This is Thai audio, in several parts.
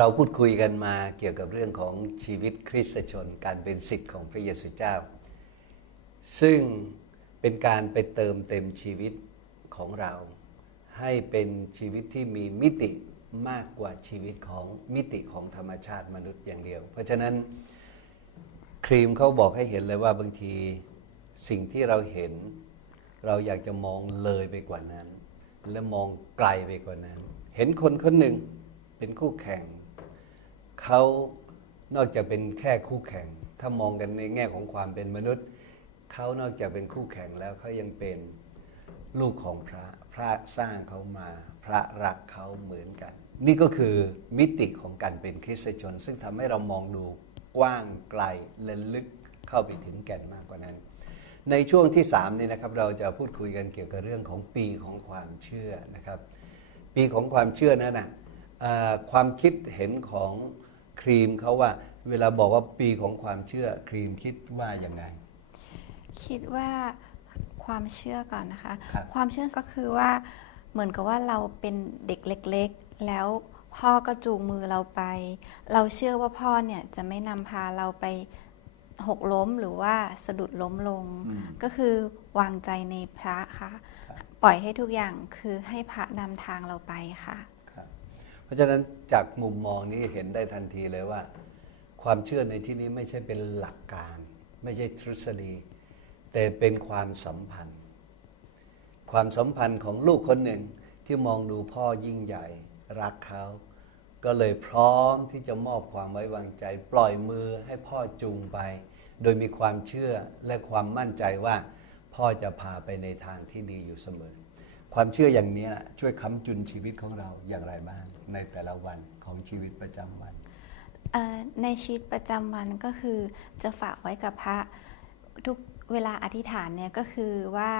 เราพูดคุยกันมาเกี่ยวกับเรื่องของชีวิตคริสตชน การเป็นสิทธิ์ของพระเยซูเจ้า ซึ่งเป็นการไปเติมเต็มชีวิตของเรา ให้เป็นชีวิตที่มีมิติ มากกว่าชีวิตของมิติของธรรมชาติมนุษย์อย่างเดียว เพราะฉะนั้นครีมเขาบอกให้เห็นเลยว่าบางทีสิ่งที่เราเห็น เราอยากจะมองเลยไปกว่านั้น และมองไกลไปกว่านั้น เห็นคนคนหนึ่งเป็นคู่แข่งเขานอกจากเป็นแค่คู่แข่ง ถ้ามองกันในแง่ของความเป็นมนุษย์เขานอกจากเป็นคู่แข่งแล้วเขายังเป็นลูกของพระ พระสร้างเขามา พระรักเขาเหมือนกัน นี่ก็คือมิติของการเป็นคริสตชน ซึ่งทำให้เรามองดูกว้างไกลและลึกเข้าไปถึงแก่นมากกว่านั้น ในช่วงที่3นี่นะครับเราจะพูดคุยกันเกี่ยวกับเรื่องของปีของความเชื่อนะครับ ปีของความเชื่อนั้นนะอ่าความคิดเห็นของครีมเขาว่าเวลาบอกว่าปีของความเชื่อครีมคิดว่ายังไง คิดว่าความเชื่อก่อนนะคะครับความเชื่อก็คือว่าเหมือนกับว่าเราเป็นเด็กเล็กๆ แล้วพ่อก็จูงมือเราไป เราเชื่อว่าพ่อเนี่ยจะไม่นำพาเราไปหกล้มหรือว่าสะดุดล้มลงอืมก็คือวางใจในพระค่ะครับปล่อยให้ทุกอย่างคือให้พระนำทางเราไปค่ะครับเพราะฉะนั้นจากมุมมองนี้เห็นได้ทันทีเลยว่า ความเชื่อในที่นี้ไม่ใช่เป็นหลักการ ไม่ใช่ทฤษฎี แต่เป็นความสัมพันธ์ ความสัมพันธ์ของลูกคนหนึ่งที่มองดูพ่อยิ่งใหญ่ รักเขาก็เลยพร้อมที่จะมอบความไว้วางใจ ปล่อยมือให้พ่อจูงไป โดยมีความเชื่อและความมั่นใจว่า พ่อจะพาไปในทางที่ดีอยู่เสมอ ความเชื่ออย่างนี้ช่วยค้ำจุนชีวิตของเราอย่างไรบ้าง ในแต่ละวันของชีวิตประจำวันในชีวิตประจำวันก็คือจะฝากไว้กับพระทุกเวลาอธิษฐานเนี่ยก็คือว่า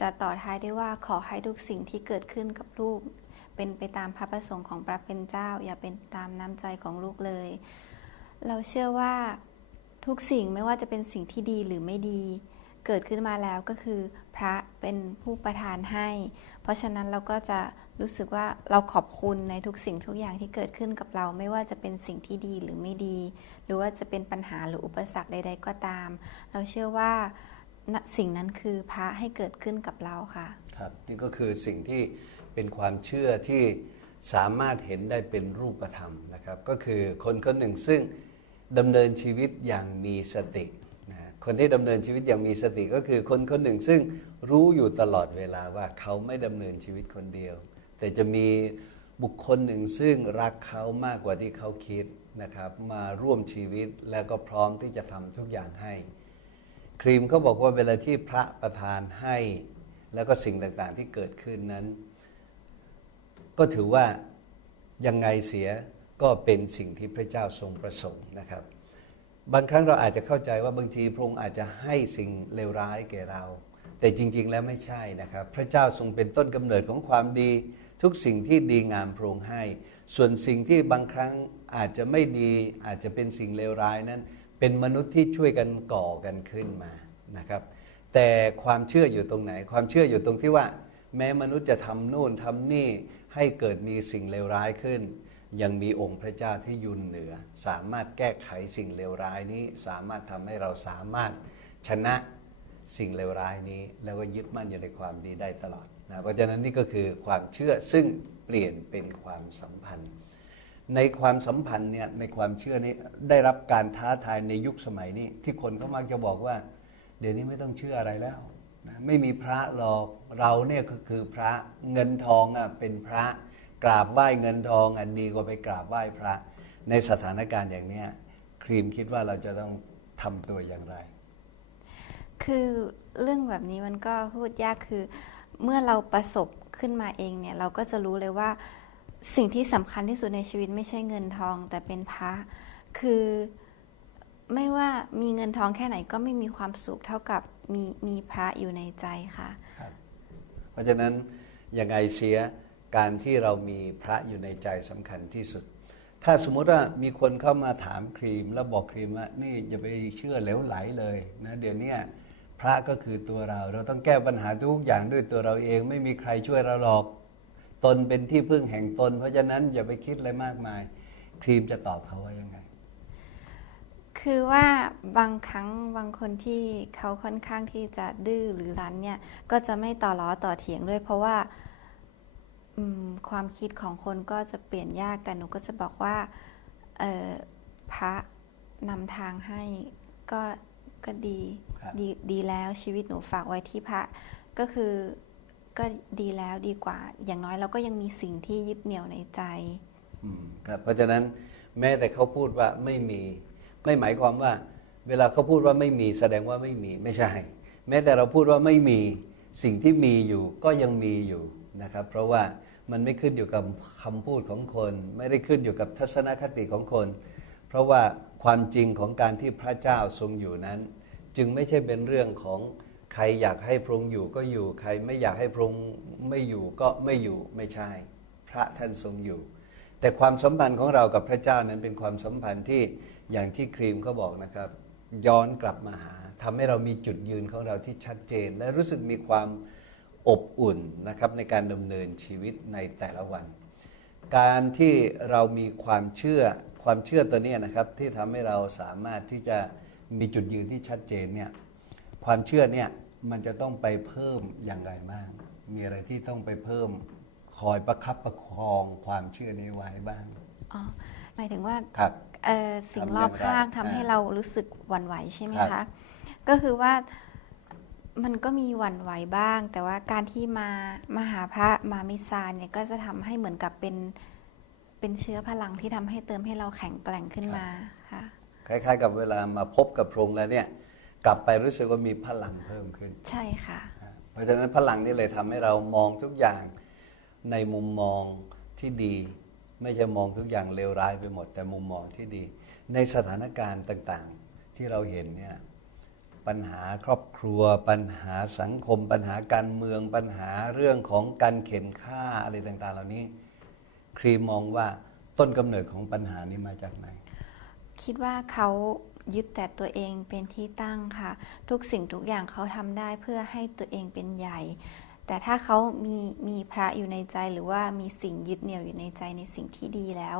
จะต่อท้ายด้วยว่าขอให้ทุกสิ่งที่เกิดขึ้นกับลูก เป็นไปตามพระประสงค์ของพระเป็นเจ้า อย่าเป็นตามน้ำใจของลูกเลย เราเชื่อว่าทุกสิ่งไม่ว่าจะเป็นสิ่งที่ดีหรือไม่ดี เกิดขึ้นมาแล้วก็คือ พระเป็นผู้ประทานให้ เพราะฉะนั้นเราก็จะรู้สึกว่าเราขอบคุณในทุกสิ่งทุกอย่างที่เกิดขึ้นกับเรา ไม่ว่าจะเป็นสิ่งที่ดีหรือไม่ดี หรือว่าจะเป็นปัญหาหรืออุปสรรคใด ๆ ก็ตาม เราเชื่อว่าสิ่งนั้นคือพระให้เกิดขึ้นกับเราค่ะ ครับ นี่ก็คือสิ่งที่ เป็นความเชื่อที่สามารถเห็นได้เป็นรูปธรรมนะครับ ก็คือคนคนหนึ่งซึ่งดำเนินชีวิตอย่างมีสตินะคนที่ดำเนินชีวิตอย่างมีสติก็คือคนคนหนึ่งซึ่งรู้อยู่ตลอดเวลาว่าเขาไม่ดำเนินชีวิตคนเดียว แต่จะมีบุคคลหนึ่งซึ่งรักเขามากกว่าที่เขาคิดนะครับ มาร่วมชีวิตแล้วก็พร้อมที่จะทำทุกอย่างให้ ครีมเขาบอกว่าเวลาที่พระประทานให้ แล้วก็สิ่งต่างๆที่เกิดขึ้นนั้น ก็ถือว่ายังไงเสียก็เป็นสิ่งที่พระเจ้าทรงประสงค์นะครับ บางครั้งเราอาจจะเข้าใจว่าบางทีพระองค์อาจจะให้สิ่งเลวร้ายแก่เรา แต่จริง ๆ แล้วไม่ใช่นะครับ พระเจ้าทรงเป็นต้นกำเนิดของความดี ทุกสิ่งที่ดีงามพระองค์ให้ ส่วนสิ่งที่บางครั้งอาจจะไม่ดีอาจจะเป็นสิ่งเลวร้ายนั้น เป็นมนุษย์ที่ช่วยกันก่อกันขึ้นมานะครับ แต่ความเชื่ออยู่ตรงไหน ความเชื่ออยู่ตรงที่ว่า แม้มนุษย์จะทำนู่นทำนี่ ให้เกิดมีสิ่งเลวร้ายขึ้น ยังมีองค์พระเจ้าที่ยุนเหนือ สามารถแก้ไขสิ่งเลวร้ายนี้ สามารถทำให้เราสามารถชนะสิ่งเลวร้ายนี้ แล้วก็ยึดมั่นอยู่ในความดีได้ตลอดนะเพราะฉะนั้นนี่ก็คือความเชื่อซึ่งเปลี่ยนเป็นความสัมพันธ์ ในความสัมพันธ์เนี่ยในความเชื่อนี้ได้รับการท้าทายในยุคสมัยนี้ ที่คนเขามักจะบอกว่า เดี๋ยวนี้ไม่ต้องเชื่ออะไรแล้ว นะไม่มีพระหรอกเราเนี่ยก็คือพระเงินทองอะเป็นพระกราบไหว้เงินทองอันดีกว่าไปกราบไหว้พระ ในสถานการณ์อย่างเนี้ยครีมคิดว่าเราจะต้องทำตัวอย่างไร คือเรื่องแบบนี้มันก็พูดยากคือ เมื่อเราประสบขึ้นมาเองเนี่ยเราก็จะรู้เลยว่าสิ่งที่สำคัญที่สุดในชีวิตไม่ใช่เงินทอง แต่เป็นพระคือไม่ว่ามีเงินทองแค่ไหนก็ไม่มีความสุขเท่ากับ มีมีพระอยู่ในใจค่ะ เพราะฉะนั้นยังไงเสียการที่เรามีพระอยู่ในใจสำคัญที่สุด ถ้าสมมุติว่ามีคนเข้ามาถามครีม แล้วบอกครีมว่านี่อย่าไปเชื่อเหลวไหลเลยนะเดี๋ยวนี้พระก็คือตัวเรา เราต้องแก้ปัญหาทุกอย่างด้วยตัวเราเอง ไม่มีใครช่วยเราหรอกตนเป็นที่พึ่งแห่งตน เพราะฉะนั้นอย่าไปคิดอะไรมากมาย ครีมจะตอบเขาว่ายังไง คือว่าบางครั้งบางคนที่เขาค่อนข้างที่จะดื้อหรือรั้นเนี่ย ก็จะไม่ต่อล้อต่อเถียงด้วย เพราะว่าอืมความคิดของคนก็จะเปลี่ยนยากแต่หนูก็จะบอกว่าเอ่อพระนำทางให้ก็ก็ดีครับดีดีแล้วชีวิตหนูฝากไว้ที่พระก็คือก็ดีแล้วดีกว่า อย่างน้อยเราก็ยังมีสิ่งที่ยึดเหนี่ยวในใจอืมครับเพราะฉะนั้นแม้แต่เขาพูดว่าไม่มี ไม่หมายความว่า เวลาเขาพูดว่าไม่มีแสดงว่าไม่มีไม่ใช่ แม้แต่เราพูดว่าไม่มีสิ่งที่มีอยู่ก็ยังมีอยู่นะครับ เพราะว่ามันไม่ขึ้นอยู่กับคำพูดของคน ไม่ได้ขึ้นอยู่กับทัศนคติของคน เพราะว่าความจริงของการที่พระเจ้าทรงอยู่นั้น จึงไม่ใช่เป็นเรื่องของใครอยากให้พระองค์อยู่ก็อยู่ ใครไม่อยากให้พระองค์ไม่อยู่ก็ไม่อยู่ไม่ใช่ พระท่านทรงอยู่ แต่ความสัมพันธ์ของเรากับพระเจ้านั้นเป็นความสัมพันธ์ที่อย่างที่ครีมเขาบอกนะครับ ย้อนกลับมาหาทำให้เรามีจุดยืนของเราที่ชัดเจน และรู้สึกมีความอบอุ่นนะครับในการดำเนินชีวิตในแต่ละวัน การที่เรามีความเชื่อความเชื่อตัวนี้นะครับที่ทำให้เราสามารถที่จะมีจุดยืนที่ชัดเจนเนี่ยความเชื่อเนี่ยมันจะต้องไปเพิ่มอย่างไรบ้างมีอะไรที่ต้องไปเพิ่ม คอยประคับประคองความเชื่อนี้ไว้บ้าง อ๋อหมายถึงว่าครับ เอ่อสิ่งรอบข้างทำอย่างไรทำให้อ่าเรารู้สึกหวั่นไหวใช่ไหมครัคะ บ ก็คือว่ามันก็มีหวั่นไหวบ้าง แต่ว่าการที่มามาหาพระมามิซานเนี่ยก็จะทำให้เหมือนกับเป็นเป็นเชื้อพลังที่ทำให้เติมให้เราแข็งแกร่งขึ้นมาค่ะ คล้ายๆ กับเวลามาพบกับพระองค์แล้วเนี่ย กลับไปรู้สึกว่ามีพลังเพิ่มขึ้น ใช่ค่ะ เพราะฉะนั้นพลังนี่เลยทำให้เรามองทุกอย่าง ในมุมมองที่ดี ไม่ใช่มองทุกอย่างเลวร้ายไปหมด แต่มุมมองที่ดี ในสถานการณ์ต่างๆ ที่เราเห็นเนี่ยปัญหาครอบครัว ปัญหาสังคม ปัญหาการเมืองปัญหาเรื่องของการเข็นฆ่าอะไรต่างๆ เหล่านี้ ครีมมองว่าต้นกำเนิดของปัญหานี้มาจากไหน คิดว่าเขายึดแต่ตัวเองเป็นที่ตั้งค่ะ ทุกสิ่งทุกอย่างเขาทำได้เพื่อให้ตัวเองเป็นใหญ่ แต่ถ้าเขามีมีพระอยู่ในใจหรือว่ามีสิ่งยึดเหนี่ยวอยู่ในใจในสิ่งที่ดีแล้ว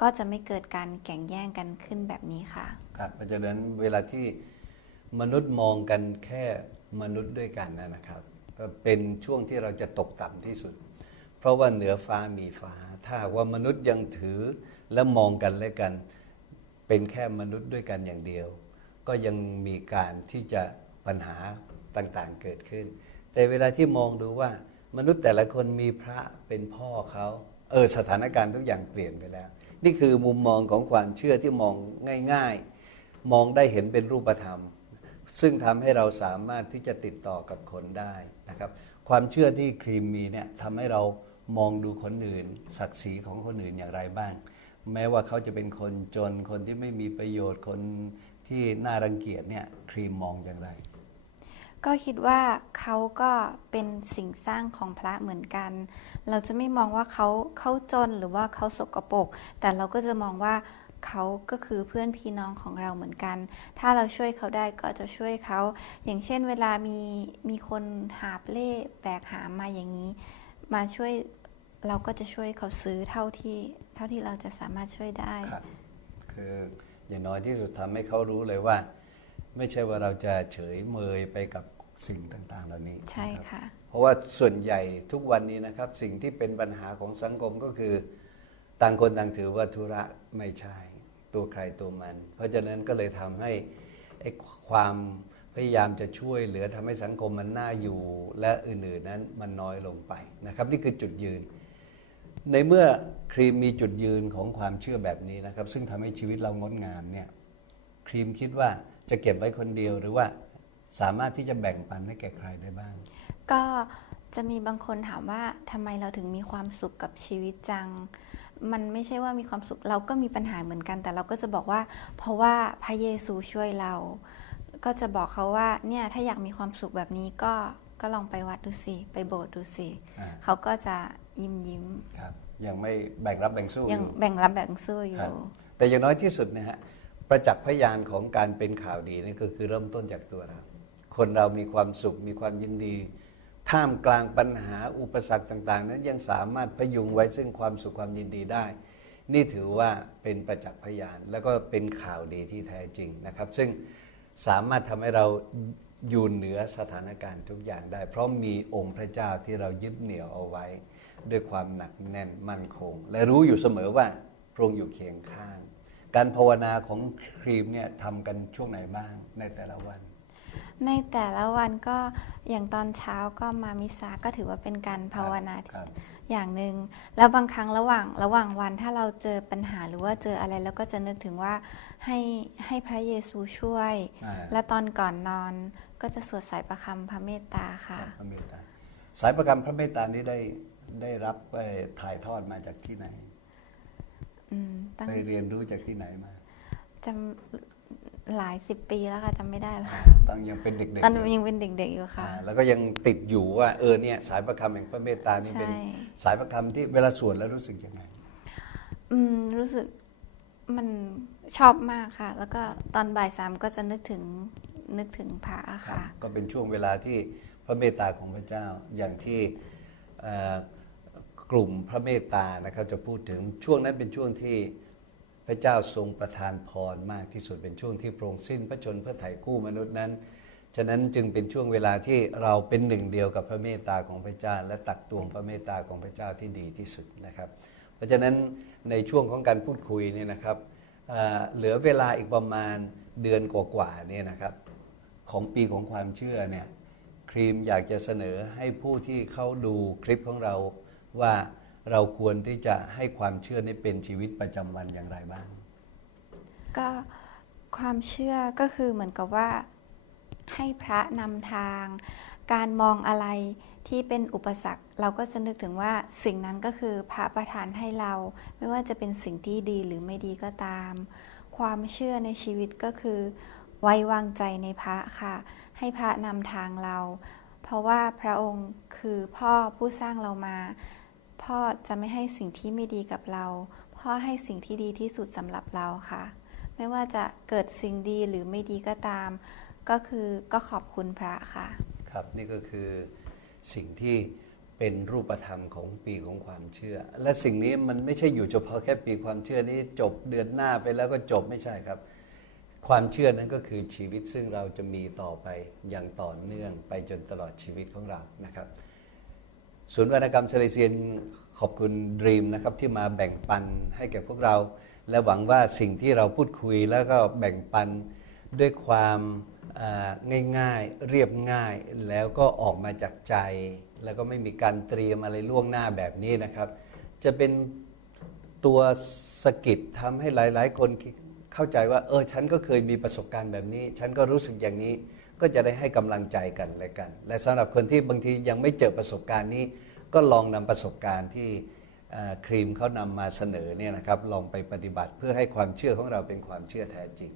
ก็จะไม่เกิดการแข่งแย่งกันขึ้นแบบนี้ค่ะ ครับเพราะฉะนั้นเวลาที่มนุษย์มองกันแค่มนุษย์ด้วยกันนะครับเป็นช่วงที่เราจะตกต่ำที่สุด เพราะว่าเหนือฟ้ามีฟ้า ถ้าว่ามนุษย์ยังถือและมองกันและกัน เป็นแค่มนุษย์ด้วยกันอย่างเดียว ก็ยังมีการที่จะปัญหาต่างๆเกิดขึ้น แต่เวลาที่มองดูว่ามนุษย์แต่ละคนมีพระเป็นพ่อเขาเออสถานการณ์ทุกอย่างเปลี่ยนไปแล้ว นี่คือมุมมองของความเชื่อที่มองง่าย ๆ มองได้เห็นเป็นรูปธรรม ซึ่งทำให้เราสามารถที่จะติดต่อกับคนได้นะครับ ความเชื่อที่ครีมมีเนี่ยทำให้เรามองดูคนอื่น ศักดิ์ศรีของคนอื่นอย่างไรบ้าง แม้ว่าเขาจะเป็นคนจนคนที่ไม่มีประโยชน์คนที่น่ารังเกียจเนี่ยครีมมองอย่างไร ก็คิดว่าเขาก็เป็นสิ่งสร้างของพระเหมือนกัน เราจะไม่มองว่าเขาเขาจนหรือว่าเขาสกปรก แต่เราก็จะมองว่าเขาก็คือเพื่อนพี่น้องของเราเหมือนกัน ถ้าเราช่วยเขาได้ก็จะช่วยเขา อย่างเช่นเวลามีมีคนหาเล่แบกหามมาอย่างนี้ มาช่วยเราก็จะช่วยเขาซื้อเท่าที่ เท่าที่เราจะสามารถช่วยได้ ครับคืออย่างน้อยที่สุดทำให้เขารู้เลยว่า ไม่ใช่ว่าเราจะเฉยเมยไปกับ สิ่งต่างๆ เหล่านี้ใช่นะครับค่ะ เพราะว่าส่วนใหญ่ทุกวันนี้นะครับ สิ่งที่เป็นปัญหาของสังคมก็คือ ต่างคนต่างถือว่าธุระไม่ใช่ตัวใครตัวมัน เพราะฉะนั้นก็เลยทำให้ไอ้ความพยายามจะช่วยเหลือทำให้สังคมมันน่าอยู่และอื่นๆนั้นมันน้อยลงไปนะครับ นี่คือจุดยืน ในเมื่อครีมมีจุดยืนของความเชื่อแบบนี้นะครับ ซึ่งทำให้ชีวิตเรางดงามเนี่ยครีมคิดว่าจะเก็บไว้คนเดียวหรือว่า สามารถที่จะแบ่งปันให้แก่ใครได้บ้าง ก็จะมีบางคนถามว่าทำไมเราถึงมีความสุขกับชีวิตจัง มันไม่ใช่ว่ามีความสุขเราก็มีปัญหาเหมือนกัน แต่เราก็จะบอกว่า เพราะว่าพระเยซูช่วยเรา ก็จะบอกเขาว่าเนี่ยถ้าอยากมีความสุขแบบนี้ก็ก็ลองไปวัดดูสิไปโบสถ์ดูสิอ่า เขาก็จะยิ้มยิ้มครับ ยังไม่แบ่งรับแบ่งสู้ยังอยู่ แบ่งรับแบ่งสู้อครัยู่ บ แต่อย่างน้อยที่สุดนะฮะประจักษ์พยานของการเป็นข่าวดีนี่ก็คือเริ่มต้นจากตัวเรา คนเรามีความสุขมีความยินดี ท่ามกลางปัญหาอุปสรรคต่าง ๆ นั้นยังสามารถพยุงไว้ซึ่งความสุขความยินดีได้ นี่ถือว่าเป็นประจักษ์พยาน แล้วก็เป็นข่าวดีที่แท้จริงนะครับ ซึ่งสามารถทำให้เราอยู่เหนือสถานการณ์ทุกอย่างได้ เพราะมีองค์พระเจ้าที่เรายึดเหนี่ยวเอาไว้ ด้วยความหนักแน่นมั่นคง และรู้อยู่เสมอว่าพระองค์อยู่เคียงข้าง การภาวนาของครีมเนี่ยทำกันช่วงไหนบ้างในแต่ละวัน ในแต่ละวันก็อย่างตอนเช้าก็มามิสาก็ถือว่าเป็นการภาวนาครับ อย่างหนึ่งแล้วบางครั้งระหว่างระหว่างวันถ้าเราเจอปัญหาหรือว่าเจออะไรแล้วก็จะนึกถึงว่าให้ให้พระเยซูช่วย อ่า และตอนก่อนนอนก็จะสวดสายประคำพระเมตตาค่ะ พระเมตตาสายประกรรมพระเมตตานี้ได้ได้รับไปถ่ายทอดมาจากที่ไหนอืมตั้งไปเรียนรู้จากที่ไหนมาจำ หลายสิบปีแล้วค่ะจำไม่ได้แล้วตอนยังเป็นเด็กๆตอนอยู่ยังเป็นเด็ก ๆอยู่ค่ะอ่าแล้วก็ยังติดอยู่ว่าเออเนี่ยสายประคำแห่งพระเมตตานี่เป็นใช่สายประคำที่เวลาสวดแล้วรู้สึกยังไงอืมรู้สึกมันชอบมากค่ะ แล้วก็ตอนบ่ายสามก็จะนึกถึงนึกถึงพระค่ะ ก็เป็นช่วงเวลาที่พระเมตตาของพระเจ้าอย่างที่เอ่อกลุ่มพระเมตตานะครับจะพูดถึงช่วงนั้นเป็นช่วงที่ พระเจ้าทรงประทานพรมากที่สุดเป็นช่วงที่พระองสิ้นพระชนเพื่อไถ่กู้มนุษย์นั้น ฉะนั้นจึงเป็นช่วงเวลาที่เราเป็นหนึ่งเดียวกับพระเมตตาของพระเจ้า และตักตวงพระเมตตาของพระเจ้าที่ดีที่สุดนะครับ เพราะฉะนั้นในช่วงของการพูดคุยเนี่ยนะครับเอ่อเหลือเวลาอีกประมาณเดือนกว่าๆเนี่ยนะครับของปีของความเชื่อเนี่ยครีมอยากจะเสนอให้ผู้ที่เข้าดูคลิปของเราว่า เราควรที่จะให้ความเชื่อนี้เป็นชีวิตประจำวันอย่างไรบ้าง ก็ความเชื่อก็คือเหมือนกับว่าให้พระนำทาง การมองอะไรที่เป็นอุปสรรค เราก็จะนึกถึงว่าสิ่งนั้นก็คือพระประทานให้เรา ไม่ว่าจะเป็นสิ่งที่ดีหรือไม่ดีก็ตาม ความเชื่อในชีวิตก็คือ ไว้วางใจในพระค่ะ ให้พระนำทางเรา เพราะว่าพระองค์คือพ่อผู้สร้างเรามา พ่อจะไม่ให้สิ่งที่ไม่ดีกับเรา พ่อให้สิ่งที่ดีที่สุดสำหรับเราค่ะ ไม่ว่าจะเกิดสิ่งดีหรือไม่ดีก็ตาม ก็คือก็ขอบคุณพระค่ะ ครับนี่ก็คือสิ่งที่เป็นรูปธรรมของปีของความเชื่อ และสิ่งนี้มันไม่ใช่อยู่เฉพาะแค่ปีความเชื่อนี้จบเดือนหน้าไปแล้วก็จบไม่ใช่ครับ ความเชื่อนั้นก็คือชีวิตซึ่งเราจะมีต่อไปอย่างต่อเนื่องไปจนตลอดชีวิตของเรานะครับ ศูนย์วรรณกรรมเฉลเซียนขอบคุณดรีมนะครับที่มาแบ่งปันให้แก่พวกเรา และหวังว่าสิ่งที่เราพูดคุยแล้วก็แบ่งปันด้วยความง่ายๆ เรียบง่าย แล้วก็ออกมาจากใจ แล้วก็ไม่มีการเตรียมอะไรล่วงหน้าแบบนี้นะครับ จะเป็นตัวสกิดทำให้หลายๆ คนเข้าใจว่า เออ ฉันก็เคยมีประสบการณ์แบบนี้ ฉันก็รู้สึกอย่างนี้ ก็จะได้ให้กำลังใจกันและกัน และสำหรับคนที่บางทียังไม่เจอประสบการณ์นี้ ก็ลองนำประสบการณ์ที่ครีมเขานำมาเสนอเนี่ยนะครับลองไปปฏิบัติเพื่อให้ความเชื่อของเราเป็นความเชื่อแท้จริง